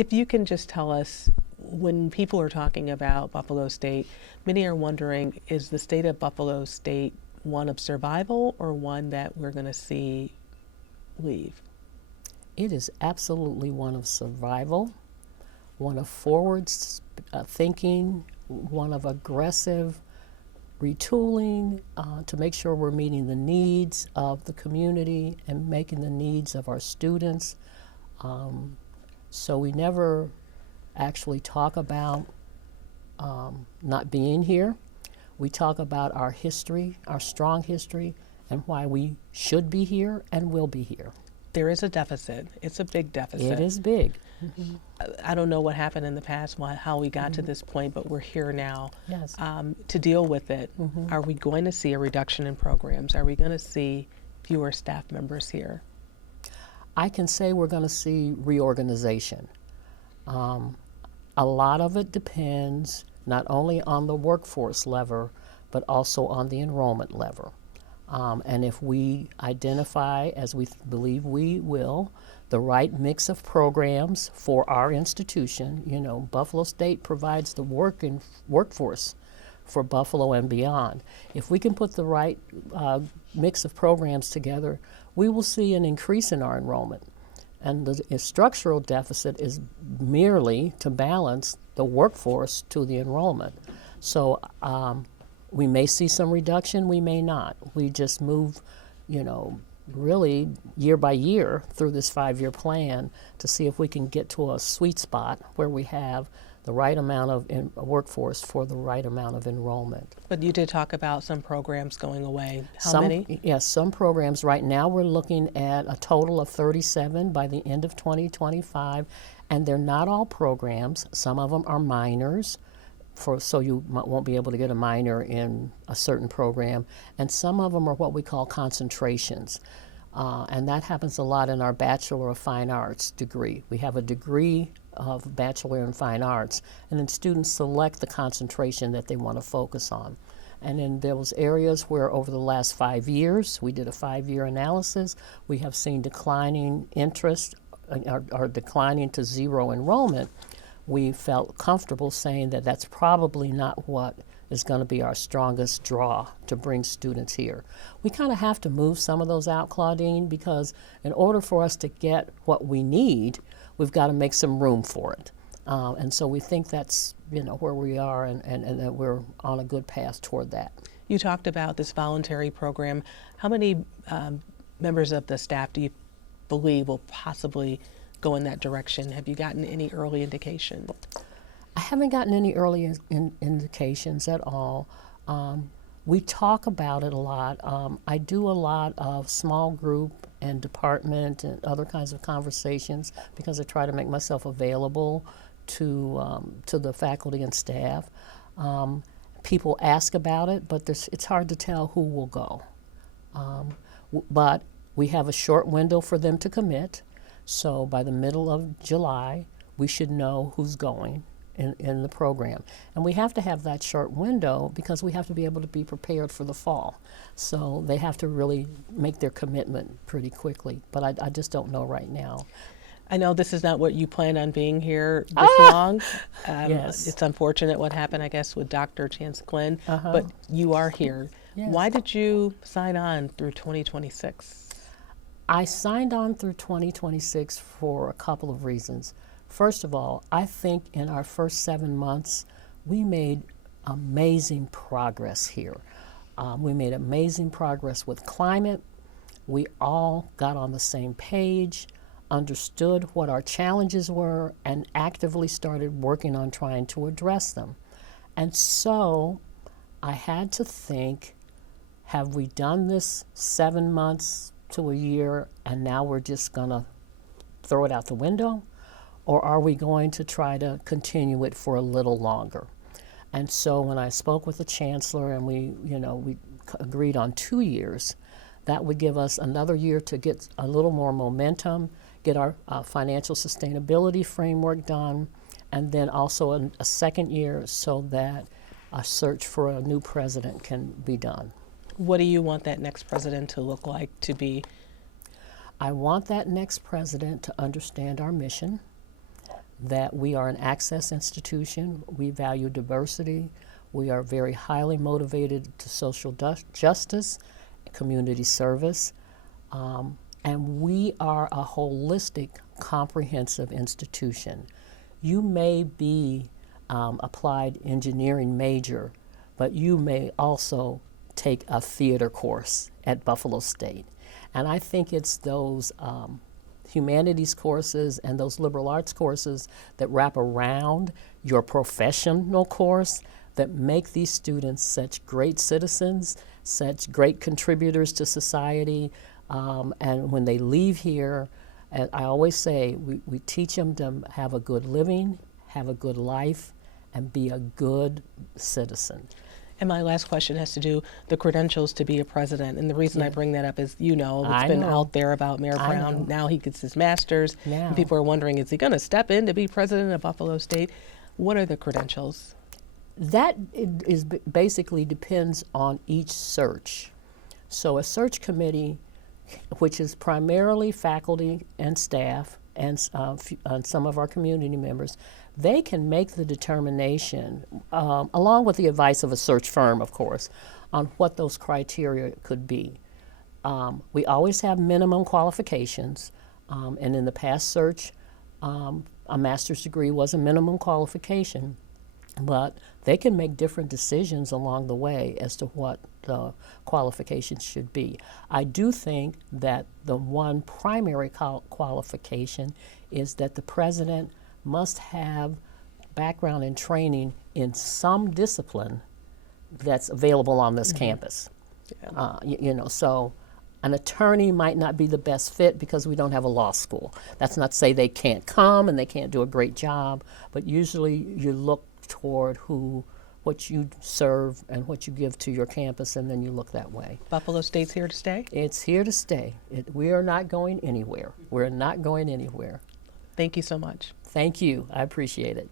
If you can just tell us, when people are talking about Buffalo State, many are wondering, is the state of Buffalo State one of survival or one that we're going to see leave? It is absolutely one of survival, one of forward thinking, one of aggressive retooling to make sure we're meeting the needs of the community and making the needs of our students. So we never actually talk about not being here. We talk about our history, our strong history, and why we should be here and will be here. There is a deficit. It's a big deficit. It is big. I don't know what happened in the past, how we got to this point, but we're here now Yes. to deal with it. Are we going to see a reduction in programs? Are we going to see fewer staff members here? I can say we're going to see reorganization. A lot of it depends not only on the workforce lever, but also on the enrollment lever. And if we identify, as we believe we will, the right mix of programs for our institution, you know, Buffalo State provides the workforce for Buffalo and beyond. If we can put the right mix of programs together, we will see an increase in our enrollment. And the structural deficit is merely to balance the workforce to the enrollment. So we may see some reduction, we may not. We just move, you know, really year by year through this 5-year plan to see if we can get to a sweet spot where we have the right amount of workforce for the right amount of enrollment. But you did talk about some programs going away. How many? Yes, some programs. Right now we're looking at a total of 37 by the end of 2025, and they're not all programs. Some of them are minors, so you won't be able to get a minor in a certain program, and some of them are what we call concentrations. And that happens a lot in our Bachelor of Fine Arts degree. We have a degree of Bachelor in Fine Arts, and then students select the concentration that they want to focus on. And in those areas where over the last 5 years, we did a 5-year analysis, we have seen declining interest or declining to zero enrollment, we felt comfortable saying that that's probably not what is going to be our strongest draw to bring students here. We kind of have to move some of those out, Claudine, because in order for us to get what we need, we've got to make some room for it. And so we think that's, you know, where we are, and that we're on a good path toward that. You talked about this voluntary program. How many members of the staff do you believe will possibly go in that direction? Have you gotten any early indication? I haven't gotten any early indications at all. We talk about it a lot. I do a lot of small group and department and other kinds of conversations because I try to make myself available to the faculty and staff. People ask about it, but it's hard to tell who will go. But we have a short window for them to commit. So by the middle of July, we should know who's going in the program. And we have to have that short window because we have to be able to be prepared for the fall. So they have to really make their commitment pretty quickly. But I just don't know right now. I know this is not what you planned on being here this long. Yes. It's unfortunate what happened, I guess, with Dr. Chance Glenn, but you are here. Yes. Why did you sign on through 2026? I signed on through 2026 for a couple of reasons. First of all, I think in our first 7 months, we made amazing progress here. We made amazing progress with climate. We all got on the same page, understood what our challenges were, and actively started working on trying to address them. And so I had to think, have we done this 7 months to a year and now we're just going to throw it out the window? Or are we going to try to continue it for a little longer? And so when I spoke with the chancellor and we agreed on 2 years, that would give us another year to get a little more momentum, get our financial sustainability framework done, and then also a second year so that a search for a new president can be done. What do you want that next president to look like, to be? I want that next president to understand our mission, that we are an access institution. We value diversity. We are very highly motivated to social justice, community service, and we are a holistic, comprehensive institution. You may be applied engineering major, but you may also take a theater course at Buffalo State. And I think it's those humanities courses and those liberal arts courses that wrap around your professional course that make these students such great citizens, such great contributors to society. And when they leave here, I always say, we teach them to have a good living, have a good life, and be a good citizen. And my last question has to do the credentials to be a president. And the reason I bring that up is, it's been out there about Mayor Brown. Now he gets his master's. And people are wondering, is he going to step in to be president of Buffalo State? What are the credentials? That is basically depends on each search. So a search committee, which is primarily faculty and staff and some of our community members, they can make the determination, along with the advice of a search firm, of course, on what those criteria could be. We always have minimum qualifications, and in the past search, a master's degree was a minimum qualification, but they can make different decisions along the way as to what the qualifications should be. I do think that the one primary qualification is that the president must have background and training in some discipline that's available on this campus. Yeah. So an attorney might not be the best fit because we don't have a law school. That's not to say they can't come and they can't do a great job, but usually you look toward what you serve and what you give to your campus, and then you look that way. Buffalo State's here to stay? It's here to stay. We are not going anywhere. We're not going anywhere. Thank you so much. Thank you. I appreciate it.